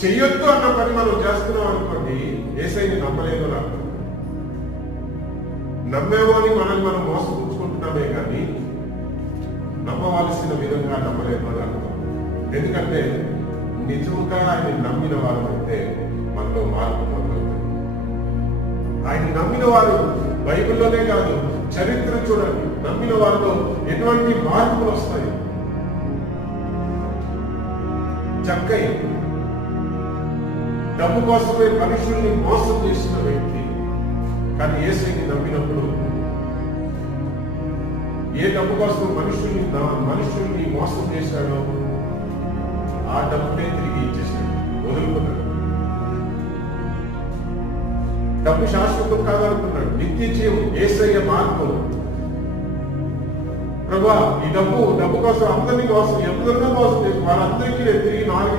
చెయ్యొద్దు అన్న పని మనం చేస్తున్నాం అనుకోండి, యేసయ్యని నమ్మలేదు అని అర్థం. నమ్మేమో అని మనల్ని మనం మోసపుచ్చుకుంటున్నామే కానీ నమ్మవలసిన విధంగా నమ్మలేదు అని అర్థం. ఎందుకంటే నిజంగా ఆయన నమ్మిన వారు అయితే మనలో మార్పు మొదలవుతుంది. ఆయన నమ్మిన వారు బైబిల్లోనే కాదు, చరిత్ర చూడండి, నమ్మిన వారిలో ఎటువంటి మార్పులు వస్తాయి. జక్కయ్య డబ్బు కోసమే మనుషుల్ని మోసం చేసిన వ్యక్తి, కానీ యేసయ్యని నమ్మినప్పుడు ఏ డబ్బు కోసం మనుషుల్ని మోసం చేశాడో ఆ డబ్బునే తిరిగి ఇచ్చేసాడు, వదులుకున్నాడు. డబ్బు శాశ్వతం కాదనుకున్నాడు, నిత్య జీవం యేసయ్య మార్గం. ప్రభువా, ఈ డబ్బు కోసం అందరినీ ఎందరినో మోసం చేసి వాళ్ళందరికీ నేను తిరిగి 4